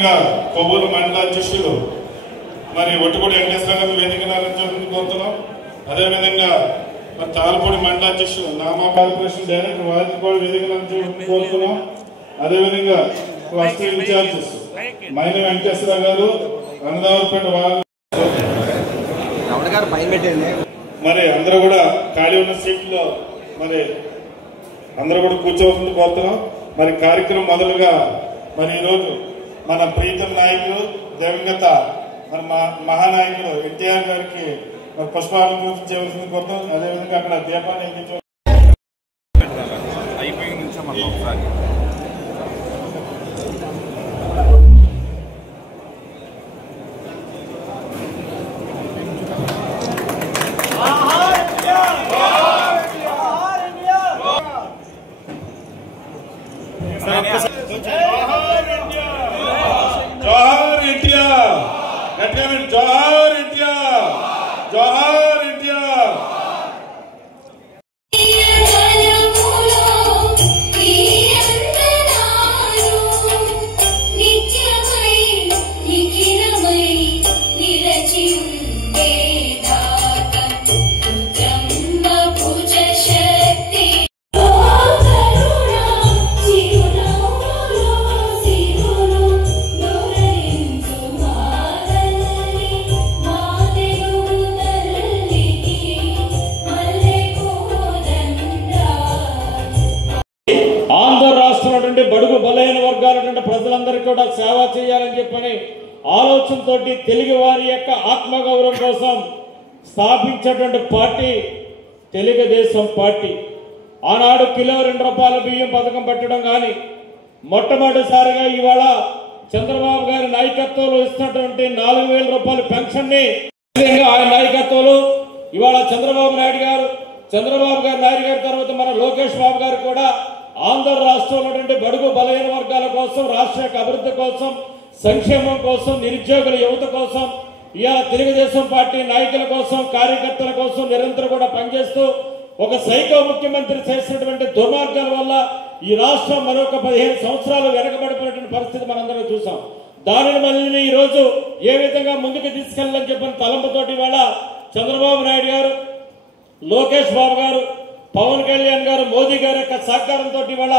అదేవిధంగా కొవ్వూరు మండల అధ్యక్షులు మరి ఒట్టుపూడి వెంకటేశ్వర గారు వేదిక కోరుతున్నాం. అదేవిధంగా మరి తాళపూడి మండల అధ్యక్షులు నామా కార్పొరేషన్ డైరెక్టర్ వారిని కూడా వేదిక కోరుతున్నాం. అదేవిధంగా క్లస్టర్ ఇన్ఛార్జెస్ మైన వెంకటేశ్వర గారు అన్నదావరపేట వారు మరి అందరూ కూడా ఖాళీ ఉన్న సీట్లో మరి అందరూ కూడా కూర్చోవలసింది కోరుతున్నాం. మరి కార్యక్రమం మొదలుగా మరి ఈరోజు మన ప్రీతం నాయకులు దివంగత మరి మహానాయకులు ఎన్టీఆర్ గారికి మరి పుష్పాలను గుర్తించవలసింది కోరుతాం. అదేవిధంగా అక్కడ దీపాన్ని ఎక్కించ జోహార్ ఇండియా, జోహార్ ఇండియా, జోహార్ ఇండియా. బడుగు బలహీన వర్గాలటువంటి ప్రజలందరికీ కూడా సేవ చేయాలని చెప్పని ఆలోచనతో తెలుగు వారి యొక్క ఆత్మగౌరవం కోసం స్థాపించేటువంటి పార్టీ తెలుగుదేశం పార్టీ. ఆనాడు కిలో 2 రూపాయల బియ్యం పథకం పెట్టడం కానీ, మొట్టమొదటిసారిగా ఇవాళ చంద్రబాబు గారి నాయకత్వంలో ఇస్తున్నటువంటి 4,000 రూపాయల పెన్షన్ ని ఆయన నాయకత్వంలో ఇవాళ చంద్రబాబు నాయుడు గారి తర్వాత మన లోకేష్ బాబు గారు కూడా ఆంధ్ర రాష్ట్రంలో బడుగు బలహీన వర్గాల కోసం, రాష్ట్ర యొక్క అభివృద్ధి కోసం, సంక్షేమం కోసం, నిరుద్యోగుల యువత కోసం, ఇవాళ తెలుగుదేశం పార్టీ నాయకుల కోసం, కార్యకర్తల కోసం నిరంతరం కూడా పనిచేస్తూ ఒక సైకో ముఖ్యమంత్రి చేసినటువంటి దుర్మార్గాల వల్ల ఈ రాష్ట్రం మరొక 15 సంవత్సరాలు వెనకబడిపోయినటువంటి పరిస్థితి మనందరం చూసాం. దానిని మళ్ళీ ఈ రోజు ఏ విధంగా ముందుకు తీసుకెళ్లాలని చెప్పిన తలంపుతోటి ఇవాళ చంద్రబాబు నాయుడు గారు, లోకేష్ బాబు గారు, పవన్ కళ్యాణ్ గారు, మోదీ గారి యొక్క సహకారంతో ఇవాళ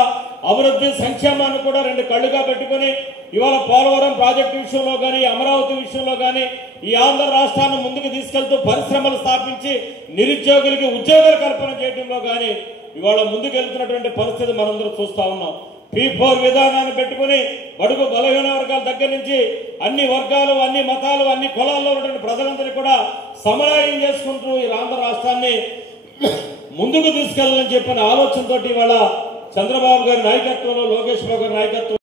అభివృద్ధి సంక్షేమాన్ని కూడా 2 కళ్ళుగా పెట్టుకుని ఇవాళ పోలవరం ప్రాజెక్టు విషయంలో కానీ, అమరావతి విషయంలో కానీ ఈ ఆంధ్ర రాష్ట్రాన్ని ముందుకు తీసుకెళ్తూ పరిశ్రమలు స్థాపించి నిరుద్యోగులకి ఉద్యోగాల కల్పన చేయడంలో కానీ ఇవాళ ముందుకెళ్తున్నటువంటి పరిస్థితి మనందరూ చూస్తా ఉన్నాం. P4 విధానాన్ని పెట్టుకుని బడుగు బలహీన వర్గాల దగ్గర నుంచి అన్ని వర్గాలు, అన్ని మతాలు, అన్ని కులాల్లో ఉన్నటువంటి ప్రజలందరినీ కూడా సమన్వయం చేసుకుంటూ ఈ ఆంధ్ర రాష్ట్రాన్ని ముందుకు తీసుకెళ్లాలని చెప్పిన ఆలోచనతో ఇవాళ చంద్రబాబు గారి నాయకత్వంలో, లోకేష్ బాబు గారి నాయకత్వం